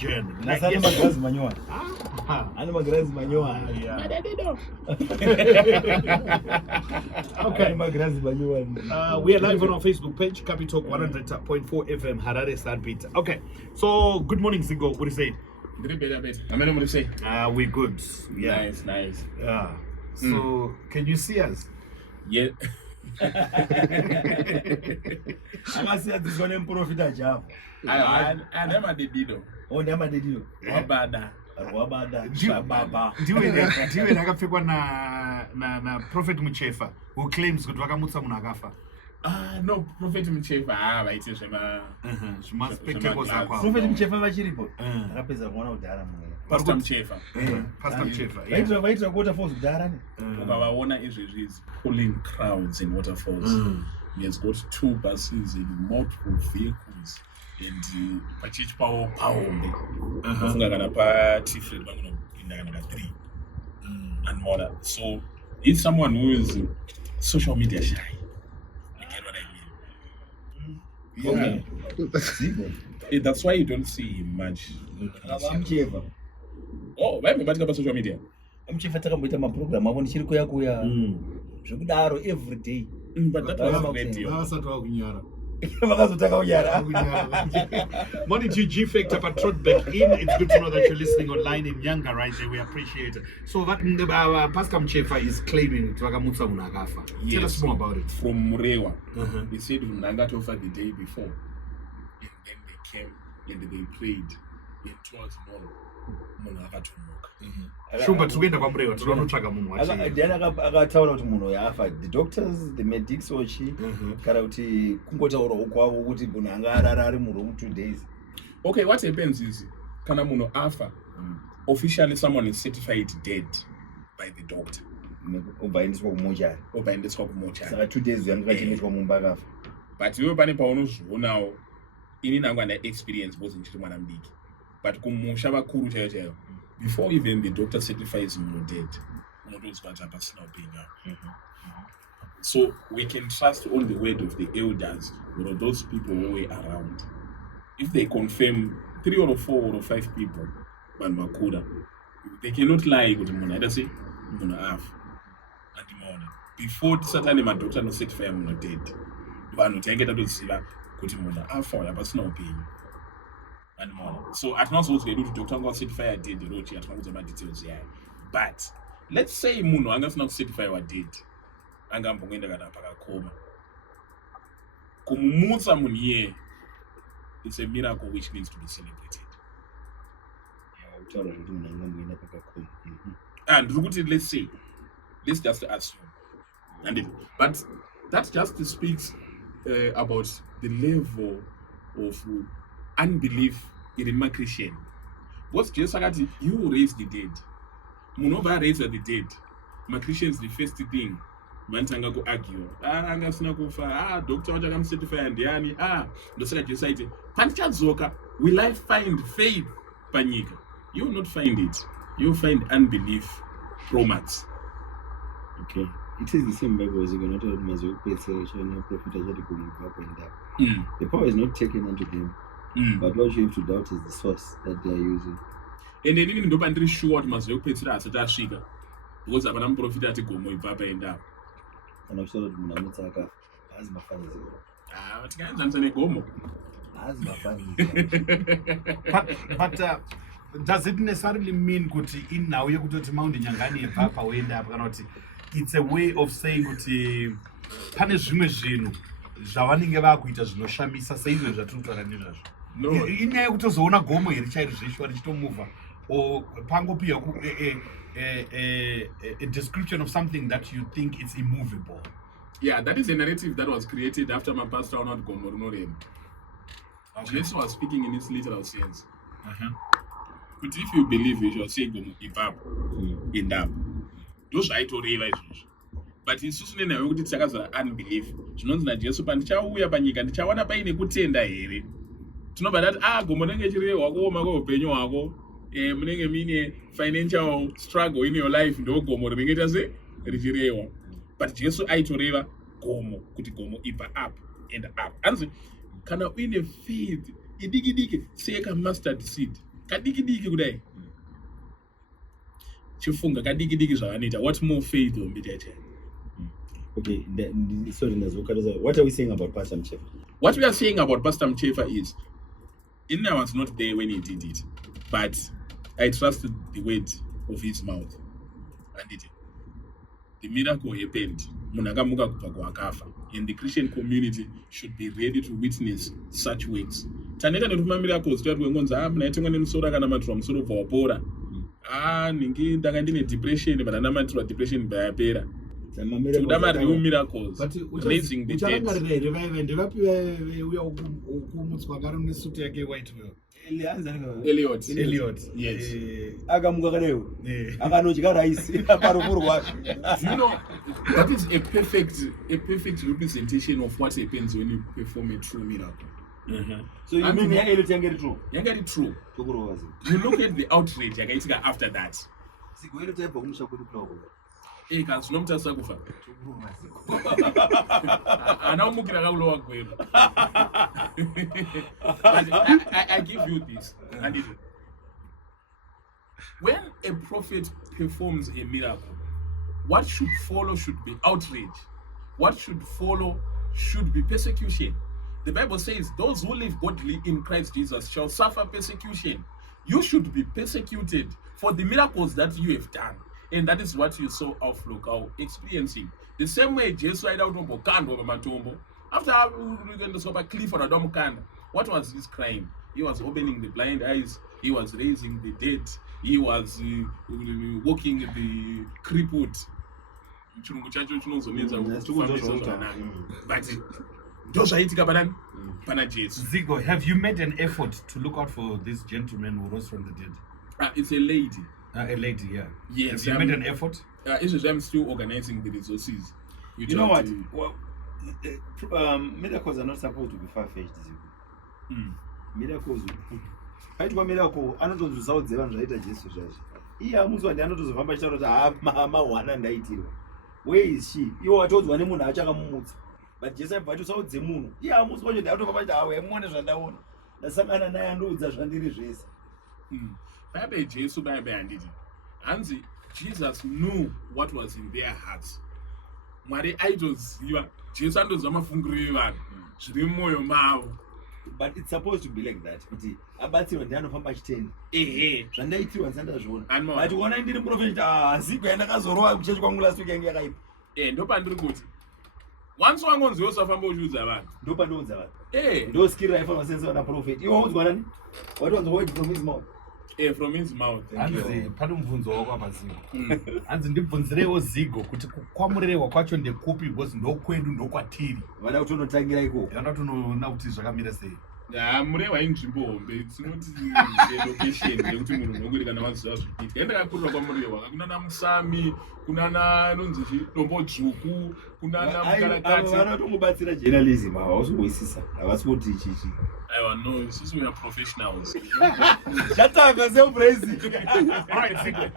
journey. Like, yes. Okay. We are live on our Facebook page, Capital 100.4 FM, Harare San Peter. Okay, so good morning, Sigo. What do you say? We're good. Yeah. Nice. Yeah. So, can you see us? Yeah. I see this one in profit job. I never did it. Oh, never did you. Wabada. Ndiwe nakapfekwa na Prophet Muchefa who claims kuti vakamutsa munhu akafa. No, Prophet Muchefa vaite zvema spectacles akwa. Prophet Muchefa vachiripo. Akapedza kuona kudhara munhu. Pastor Muchefa. Pastor Muchefa. Vaitira waterfalls kudhara ne. Ukavaona izvezvi pulling crowds in waterfalls. He has got 2 buses and multiple vehicles. And pachichi pawo paombe ufunga kana patifred vanopinda kana pa3 and more. So he's someone who is social media shy. You get what I mean? Okay. That's why you don't see him much. Oh, why am I social media? Muchefa takamboita maprogram avo ndichiri kuya zvekudaro every day. But that was radio. Morning to G Factor Patrol back in. It's good to know that you're listening online in Nyanga right there. We appreciate it. So that Pastor Muchefa is claiming to Vakamutsa Munagafa. Tell us more about it. From Murewa. They said Munagatofa the day before. And then they came and they prayed. And towards tomorrow, Munagatomuka. Shumba tuenda kwa Murewa, tunotsvaga munhu wachi. Ndiani akataura kuti munhu yafa, the doctors, the medics ochi kana kuti kungotaurawo kwavo kuti munhu anga ari muroom 2 days. Okay, what happens is kana munhu afa, officially someone is certified dead by the doctor. Obaendeswa kumochari. Saka 2 days yanga kachengetwa mumba akafa. But iwe pane paunozvionawo ini nangu ana experience because ndichiri mwana mudiki. But kumusha vakuru chaiyo before even the doctor certifies munhu dead, unotozwa kuti hapasina upenyu. So we can trust on the word of the elders or those people who were around. If they confirm 3 or 4 or 5 people, Makura, they cannot lie kuti munhu aida sei munhu afa andimaona before Saturday madoctor no certify munhu dead. Vanhu tainge tatoziva kuti munhu afa hapasina upenyu. So at once we do doctor go certify dead the road at once my details here. But let's say munhu angasina ku certify wa dead. Angambongoenda kana pakakoma. Kumumutsa munhu iye, it's a miracle which needs to be celebrated. And let's just assume. But that just speaks about the level of unbelief in my Christian. What's just like you raise the dead. Munova raise the dead. My Christian is the first thing. Mantanga go argue. Anga sina kufa. Doctor wacha kam certify ndiani. Ndosaka decide. Panchazoka, will I find faith panyika? You will not find it. You will find unbelief promax. Okay. It is the same Bible as you're not prophet. The power is not taken unto them. But what you have to doubt is the source that they are using. And then even though I'm not sure what must be because I'm not profit at go more papa and up. And I'm sure that Munamutaka has my funny. What kind of a gomo? As my funny. But does it necessarily mean kuti in now you go to Mount Nyangani papa wenda up cannot? It's a way of saying kuti pane zvimwe zvinhu zvavanenge vakuita zvinoshamisa seizvo zvatinotaura nezvazvo. No. Inyaya yekutozoona gomo here chairi zveshwa richitomuvha or pangopiwa a description of something that you think is immovable. Yeah, that is a narrative that was created after my pastor honored Gomo Runorem. Jesus was speaking in its literal sense. But if you believe it, you'll say Gomo ivap in that. Those I told you but isusu nayo kuti tsakazara unbelief zvinonzi naJesu pandichauya panyika ndichawana paine kutenda here tinobva tati gomo rinenge chirehwa kuoma kweupenyu hwako munenge mine financial struggle in your life ndo gomo rinenge tase richirehwa but Jesu aitoreva gomo kuti gomo ibva up and up anzi kana uine faith idiki diki seka mustard seed kadiki kudai chifunga kadiki zvavanoita. What more faith will be there? Okay, sorry, what are we saying about Pastor Mchefa? What we are saying about Pastor Mchefa is, I was not there when he did it, but I trusted the word of his mouth. And the miracle happened. Munagamuka kupagwa akafa. And the Christian community should be ready to witness such works. Taneka netuma miracles tatu wengonza mnaitenga nemusoro kana matura musoro bwapora. Ningi ndanga ndine depression but anamatira depression bayapera. Tudama real miracles. But raising the dead. Elliot. Yes. Akamuka kadeo. Akanochika rice parukuru wake. You know, that is a perfect representation of what happens when you perform a true miracle. So you mean Elliot yangeri true? Yangeri true. You look at the outrage yakaitika after that. Sigwele type kumusha kuti ploko. Kanzi nomutasa kufa. Anaumukira kakulowa gwero. I give you this. And when a prophet performs a miracle, what should follow should be outrage. What should follow should be persecution. The Bible says, those who live godly in Christ Jesus shall suffer persecution. You should be persecuted for the miracles that you have done. And that is what you saw Auflokau experiencing. The same way Jesus died out of Bokando over Matombo. After the cliff on Adam Kanda, what was his crime? He was opening the blind eyes, he was raising the dead, he was walking the crippled. But Zigo, have you made an effort to look out for this gentleman who rose from the dead? It's a lady. A lady, yeah. Yes. Have you made an effort? I'm still organizing the resources. You know what? Well, miracles are not supposed to be far-fetched. Miracles. Paitwa miracle anotozosaudze vanhu zvaita Jesu zvazvo. Iye amuzwa ndi anotozofamba charo kuti mawana ndaitirwa. Where is she? Iwo watodzwa nemunhu achakamumutsa. But Jesu aibva atosaudze munhu. Iye amuzwa kuti atofamba kuti awe muone zvandaona. Ndasangana naye andoudza zvandiri zvese. Bible Jesu Bible handiti. Hanzi Jesus knew what was in their hearts. Mwari aitoziva. Jesu andoziva mafungiro evanhu zviri mumwoyo mavo. But it's supposed to be like that. Kuti abatsirwa ndi anofamba chitenda. Zvandaitirwa ndisandazviona. But kuona ndiri prophet Zigo yandakazorova kuchechi kwangu last week yangu yakaipa. Ndopandiri kuti once wangonzi yosafamba uchiudza vanhu. Ndopandoudza vanhu. Ndoskirira yaifamba sense na prophet. Iwo udzwa nani? What was the word from his mouth? From his mouth. Hanzi pane mubvunzo wako apa Zigo. Hanzi ndibvunzirewo Zigo kuti kwamurewa kwacho ndekupi because ndokwedu ndokwatiri. Vada kutonotangira ikoko. Vada kutonoona kuti zvakamira sei. Murewa inzvimbo hombe tinoti location yekuti munhu unongori kana waziva zvipitika. Ndakakurira kwamurewa kunana Musami, kunana anonzi Dombo Dzvuku, kunana Mukarakati. Vanotongobatsira journalism ava usikuisisa. Havasi kuti ichichi. Aiwa no, isusu we are professionals. Shataka self-praising. All right, Zigo.